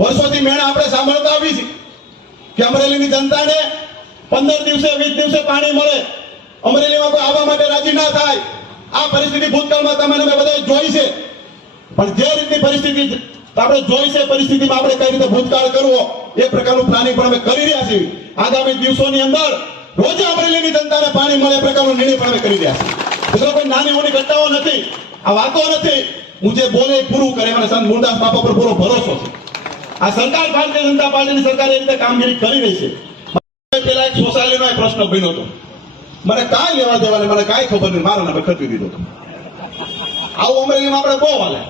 વર્ષોથી મેળા આપણે સાંભળતા આવી છે કે અમરેલીની જનતાને 15 દિવસે 20 દિવસે પાણી મળે, અમરેલીમાં કોઈ આવવા માટે રાજી ના થાય. આ પરિસ્થિતિ ભૂતકાળમાં તમે બધા જોઈ છે, પણ જે રીતની પરિસ્થિતિ આપણે જોઈ છે, પરિસ્થિતિમાં આપણે કઈ રીતે ભૂતકાળ કરવો એ પ્રકારનું પ્લાનિંગ પણ અમે કરી રહ્યા છીએ. આગામી દિવસોની અંદર રોજ અમરેલીની જનતાને પાણી મળે એ પ્રકારનો નિર્ણય પણ અમે કરી રહ્યા છીએ. મિત્રો કોઈ નાની મોટી ઘટનાઓ નથી, આ વાતો નથી. હું જે બોલે પૂરું કરે, મને સંત મુરદાસ બાપા પર પૂરો ભરોસો છે. આ સરકાર, ભારતીય જનતા પાર્ટીની સરકાર એ રીતે કામગીરી કરી રહી છે. પેલા એક સોસાયટીનો એક પ્રશ્ન બન્યો હતો, મને કાંઈ લેવા દેવાને મને કાંઈ ખબર નહીં, મારા નામે ખતરી દીધો હતો. આવું અમરેલીમાં આપણે બહુ હાલે,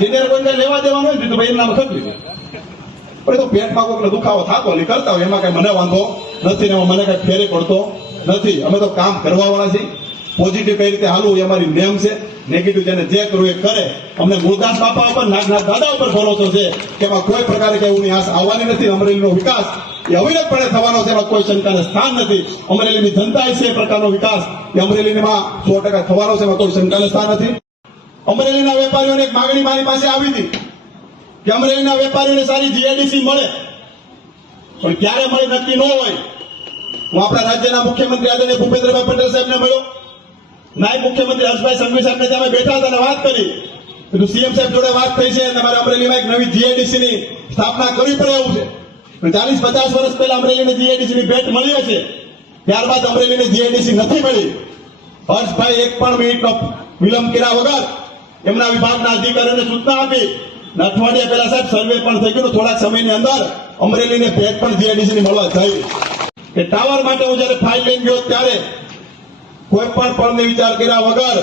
જેને કોઈ કઈ લેવા દેવા નથી દીધું, ભાઈ એના નામે ખતરી દીધું. પણ તો પેટમાં કોઈકને દુખાવો થતો હોય કરતા હોય, એમાં કઈ મને વાંધો નથી ને મને કઈ ફેરે પડતો નથી. અમે તો કામ કરવાવાળા છીએ. પોઝિટિવ કઈ રીતે હાલવું એ અમારી નેમ છે, નેગેટિવ જેને જે કરવું એ કરે. અમને મુરદાસ બાપા ઉપર, નાગનાથ દાદા ઉપર ભરોસો છે કે એમાં કોઈ પ્રકારે કઈ એવી આશ આવવાની નથી. અમરેલીનો વિકાસ એ અવિરતપણે થવાનો છે, એમાં કોઈ શંકાને સ્થાન નથી. અમરેલીની જનતા છે એ પ્રકારનો વિકાસ એ અમરેલીમાં 100% થવાનો છે, એમાં કોઈ શંકાને સ્થાન નથી. અમરેલીના વેપારીઓને એક માંગણી મારી પાસે આવી હતી કે અમરેલીના વેપારીઓને સારી જીઆઈડીસી મળે, પણ ક્યારે મળે નક્કી ન હોય. હું આપણા રાજ્યના મુખ્યમંત્રી આદરણીય ભૂપેન્દ્રભાઈ પટેલ સાહેબને મળ્યો, નાયબ મુખ્યમંત્રી હર્ષભાઈ સંઘવી સાહેબને ત્યાં બેઠા હતા અને વાત કરી. સીએમ સાહેબ જોડે વાત થઈ છે અને મારે અમરેલીમાં એક નવી જીઆઈડીસી ની સ્થાપના કરવી પડે એવું છે. 40-50 વર્ષ પહેલા અમરેલીને જીઆઈડીસી ની ભેટ મળી હશે, ત્યારબાદ અમરેલીને જીઆઈડીસી નથી મળી. હર્ષભાઈ એક પણ મિનિટનો વિલંબ કર્યા વગર એમના વિભાગના અધિકારીઓને સૂચના આપી. અઠવાડિયા પહેલા સાહેબ સર્વે પણ થઈ ગયું, થોડાક સમયની અંદર અમરેલીને ભેટ પણ જીઆઈડીસી ની મળવા થઈ. કે ટાવર માટે હું જયારે ફાઇલ લઈને ગયો ત્યારે કોઈ પણ પળને વિચાર કર્યા વગર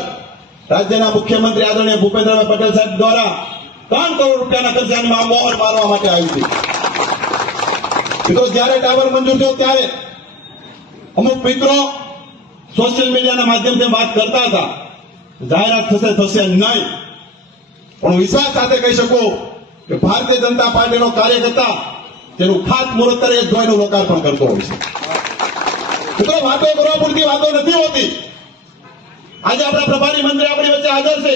રાજ્યના મુખ્યમંત્રી આદરણીય ભૂપેન્દ્રભાઈ પટેલ સાહેબ દ્વારા 3 કરોડ રૂપિયાના ખર્ચાની મોહર મારવા માટે આવી હતી. મિત્રો જયારે ટાવર મંજૂર થયો ત્યારે અમુક મિત્રો સોશિયલ મીડિયાના માધ્યમથી વાત કરતા હતા, જાહેરાત થશે નહીં. પણ વિશ્વાસ સાથે કહી શકું કે ભારતીય જનતા પાર્ટીનો કાર્યકર્તા જેનું ખાતમુહૂર્ત કરે એ જોઈનું લોકાર્પણ કરતો હોય છે. મિત્રો વાતો કરવા પૂરતી વાતો નથી હોતી. આજે આપણા પ્રભારી મંત્રી આપણી વચ્ચે હાજર છે.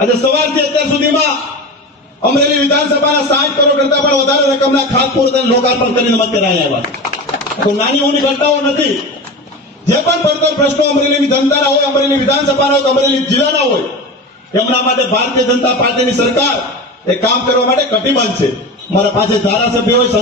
આજે સવારથી અત્યાર સુધીમાં અમરેલી વિધાનસભાના 60 કરોડ કરતા પણ વધારે રકમના ખાતમુહૂર્ત લોકાર્પણ કરીને મત આવ્યા. તો નાની મોટી ઘટનાઓ નથી. જે પણ પડતર પ્રશ્નો અમરેલીની જનતાના હોય, અમરેલી વિધાનસભાના હોય, અમરેલી જિલ્લાના હોય, એમના માટે ભારતીય જનતા પાર્ટીની સરકાર એ કામ કરવા માટે કટિબદ્ધ છે. મારા પાસે ધારાસભ્ય હોય,